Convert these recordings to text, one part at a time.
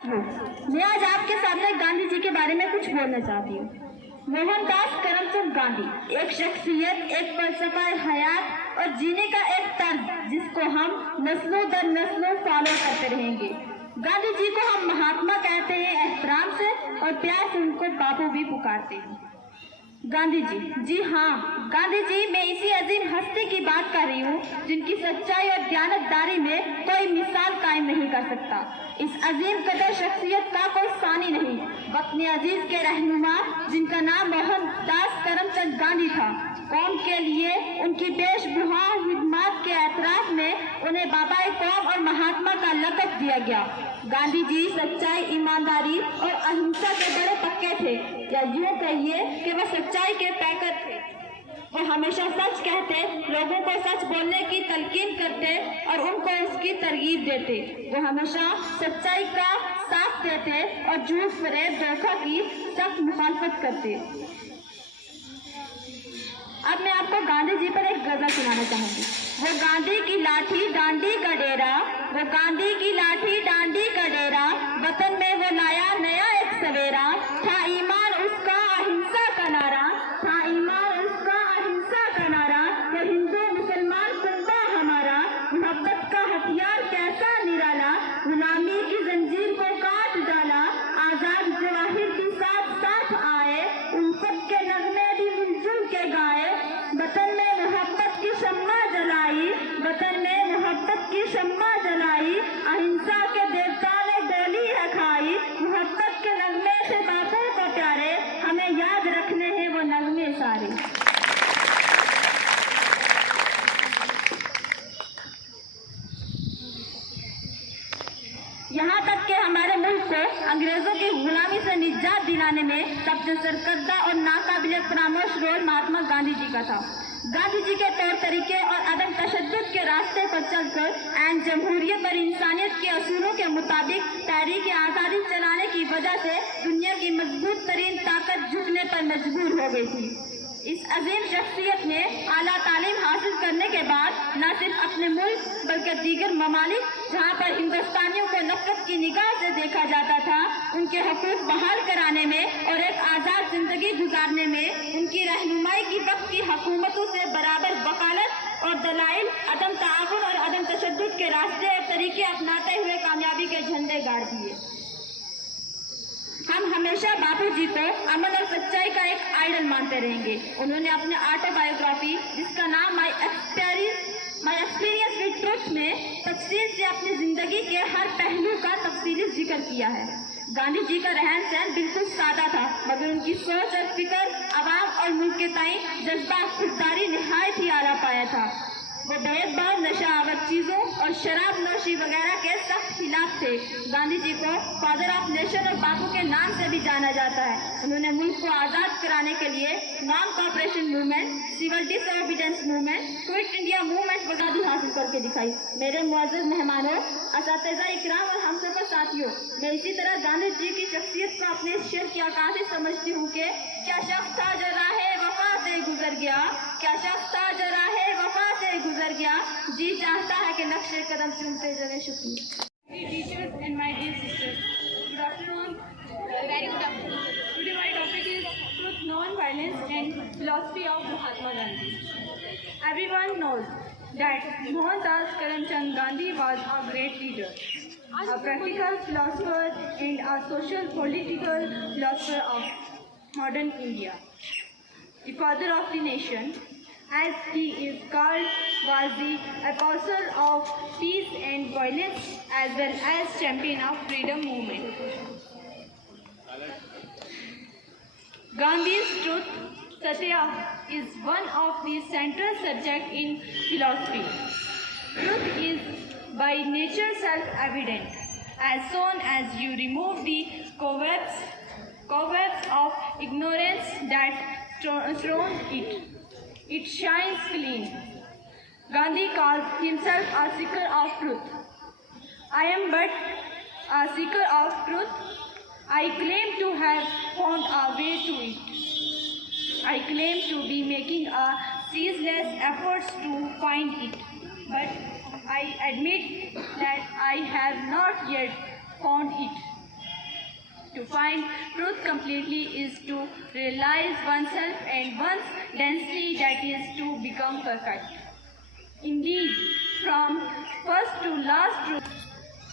मैं आज आपके सामने गांधी जी के बारे में कुछ बोलना चाहती हूँ। मोहनदास करमचंद गांधी एक शख्सियत, एक फलसफा हयात और जीने का एक तर्ज जिसको हम नस्लों दर नस्लों फॉलो करते रहेंगे। गांधी जी को हम महात्मा कहते हैं एहतराम से, और प्यार से उनको बापू भी पुकारते हैं। गांधी जी हाँ, गांधी जी मैं इसी अजीम हस्ती की बात कर रही हूँ जिनकी सच्चाई और दयानतदारी में कोई मिसाल कायम नहीं कर सकता। इस अजीम कदर शख्सियत का कोई सानी नहीं। वतन अजीज के रहनुमा जिनका नाम मोहनदास करमचंद गांधी था, कौम के लिए उनकी बेशबहा खिदमत के एतराफ में उन्हें बाबाए कौम और महात्मा का लक़ब दिया गया। गांधी जी सच्चाई, ईमानदारी और अहिंसा के बड़े पक्के थे, या यूँ कहिए कि वह सच्चाई के पैकर थे। वो हमेशा सच कहते, लोगों को सच बोलने की तलकीन करते और उनको उसकी तरगीब देते। वो हमेशा सच्चाई का साथ देते और झूठ, फरेब, धोखा की सख्त मुखालफत करते। अब मैं आपको गांधी जी पर एक गजल सुनाना चाहूंगी। वो गांधी की लाठी डांडी का डेरा, वो गांधी की लाठी डांडी का डेरा, वतन में वो लाया नया एक सवेरा। था ईमान उसका अहिंसा का नारा, था ईमान उसका अहिंसा का नारा। वो हिंदू मुसलमान कुंबा हमारा, मोहब्बत का हथियार कैसा निराला। गुलामी की जंजीर को काट डाला, आजाद जवाहिर भी साथ साथ आए। उन सब के नगमे भी मिलजुल के गाए। वतन में मोहब्बत की शम्मा जलाई, वतन में मोहब्बत की शम्मा जलाई। अहिंसा के देवता ने गोली है खाई। मोहब्बत के नगमे से बापों को प्यारे, हमें याद रखने हैं वो नगमे सारे। यहाँ तक कि हमारे मुल्क को अंग्रेजों की गुलामी से निजात दिलाने में सबसे सरकर्दा और नाकाबिले फरामोश रोल महात्मा गांधी जी का था। गांधी जी के तौर तरीके और अदम तशद्दुद के रास्ते पर चलकर ऐन जमहूरियत और इंसानियत के असूलों के मुताबिक तहरीक आज़ादी चलाने की वजह से दुनिया की मजबूत तरीन ताकत झुकने पर मजबूर हो गई थी। इस अजीम शख्सियत ने आला तालीम हासिल करने के बाद न सिर्फ अपने मुल्क बल्कि दीगर ममालिक जहाँ पर हिंदुस्तानियों को नफरत की निगाह से देखा जाता था, उनके हकूक बहाल कराने में और एक आज़ाद जिंदगी गुजारने में उनकी रहनुमाई की वक्त की हुकूमतों से बराबर वकालत और दलाइल, अदम ताउन और अदम तशद्दुद के रास्ते और तरीके अपनाते हुए कामयाबी के झंडे गाड़ दिए। हम हमेशा बापू जी को अमन और सच्चाई का एक आइडल मानते रहेंगे। उन्होंने अपने ऑटोबायोग्राफी जिसका नाम माई एक्सपीरियंस विद ट्रुथ में तफसील से अपनी जिंदगी के हर पहलू का तफसीली जिक्र किया है। गांधी जी का रहन सहन बिल्कुल सादा था, मगर उनकी सोच और फिक्र अवाम और मुल्क के ताई जज्बा खुददारी निहायत ही आला पाया था। वो भेदभाव, नशा आवर चीज़ों और शराब नोशी वगैरह के सख्त खिलाफ थे। गांधी जी को फादर ऑफ नेशन और बापू के नाम से भी जाना जाता है। उन्होंने मुल्क को आज़ाद कराने के लिए non cooperation movement, civil disobedience movement, quit India movement आज़ादी हासिल करके दिखाई। मेरे मुअज़्ज़ज़ मेहमानों, असातिज़ा इकराम और हमसफ़र साथियों, मैं इसी तरह गांधी जी की शख्सियत को अपने शेर की आकाशी समझती हूँ कि क्या शख्स था जो राहे वफा से गुजर गया, क्या शख्स था जो राहे वफा से गुजर गया, जी चाहता है कि नक्शे कदम चुनते चले। शुक्रिया। Teachers and my dear sisters, good afternoon. Very good afternoon. Today my topic is truth, non-violence and philosophy of Mahatma Gandhi. Everyone knows that Mohandas Karamchand Gandhi was a great leader, a practical philosopher and a social political philosopher of modern India. The father of the nation, as he is called, was the apostle of peace and violence as well as champion of freedom movement. Gandhi's truth, Satya, is one of the central subjects in philosophy. Truth is by nature self-evident. As soon as you remove the cobwebs of ignorance that surround it, it shines clean. Gandhi calls himself a seeker of truth. I am but a seeker of truth. I claim to have found a way to it. I claim to be making a ceaseless efforts to find it. But I admit that I have not yet found it. To find truth completely is to realize oneself and one's density, that is to become perfect. Indeed, from first to last truth,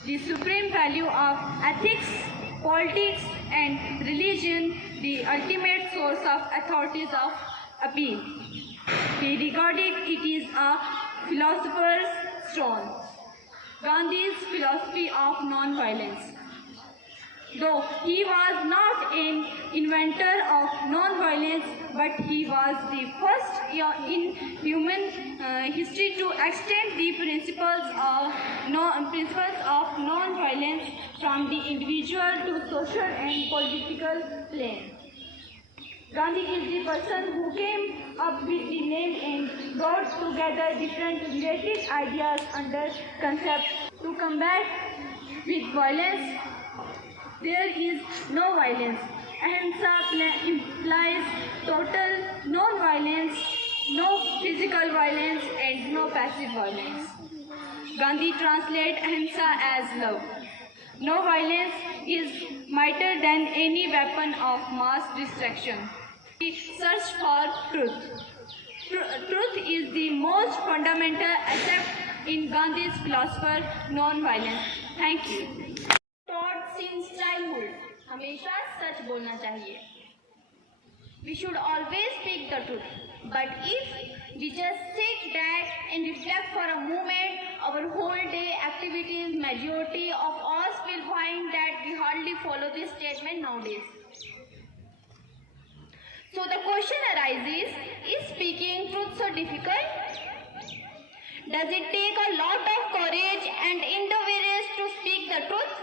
the supreme value of ethics, politics, and religion, the ultimate source of authorities of appeal. He regarded it is a philosopher's stone. Gandhi's philosophy of non-violence. Though he was not an inventor of non-violence, but he was the first in human history to extend the principles of non-violence from the individual to social and political plane. Gandhi is the person who came up with the name and brought together different related ideas under concept to combat with violence. There is no violence. Ahimsa implies total non-violence, no physical violence and no passive violence. Gandhi translates Ahimsa as love. No violence is mightier than any weapon of mass destruction. We search for truth. Truth is the most fundamental aspect in Gandhi's philosophy, non-violence. Thank you. Taught since childhood, हमेशा सच बोलना चाहिए. We should always speak the truth. But if we just sit back and reflect for a moment, our whole day activities, majority of us will find that we hardly follow this statement nowadays. So the question arises, is speaking truth so difficult? Does it take a lot of courage and endurance to speak the truth?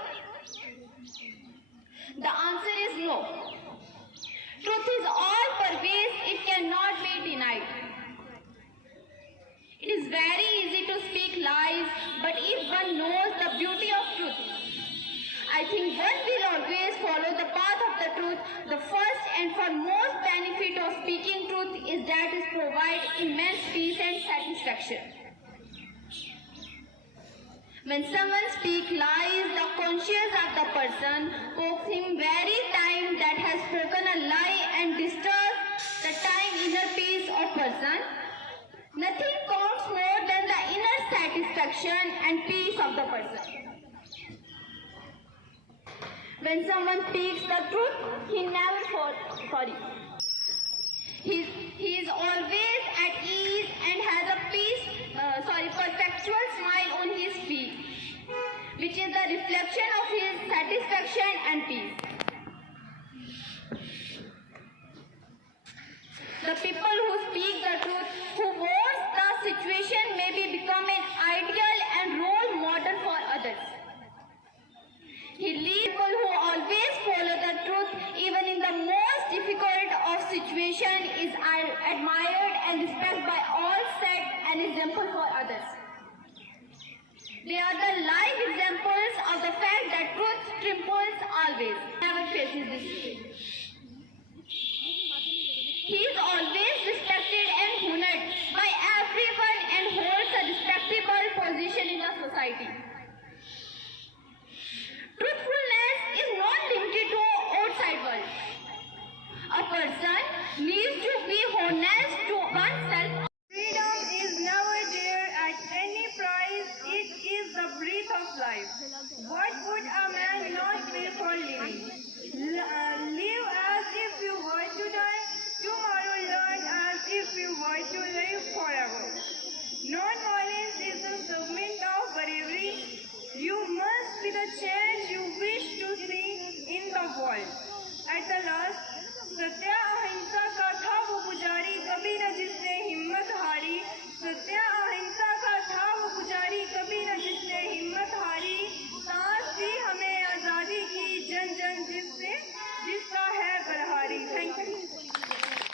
The answer is no. Truth is all-pervasive, it cannot be denied. It is very easy to speak lies, but if one knows the beauty of truth, I think one will always follow the path of the truth. The first and foremost benefit of speaking truth is that it provides immense peace and satisfaction. When someone speaks lies, the conscience of the person pokes him very time that has spoken a lie and disturbs the inner peace of person. Nothing counts more than the inner satisfaction and peace of the person. When someone speaks the truth, he is always at ease and has a perpetual smile on his face, which is the reflection of his satisfaction and peace. The people who speak the truth, who wants the situation, maybe become an ideal and role model for others. He leads people who always follow the truth, even in the most difficult of situations, is admired and respected by all sects and example for others. They are the live examples of the fact that truth trembles always, never faces defeat. He is always respected and honored by everyone and holds a respectable position in the society. Truthfulness is not limited to outside world. A person needs to be honest to oneself. Freedom is never there at any price. It is the breath of life. What would a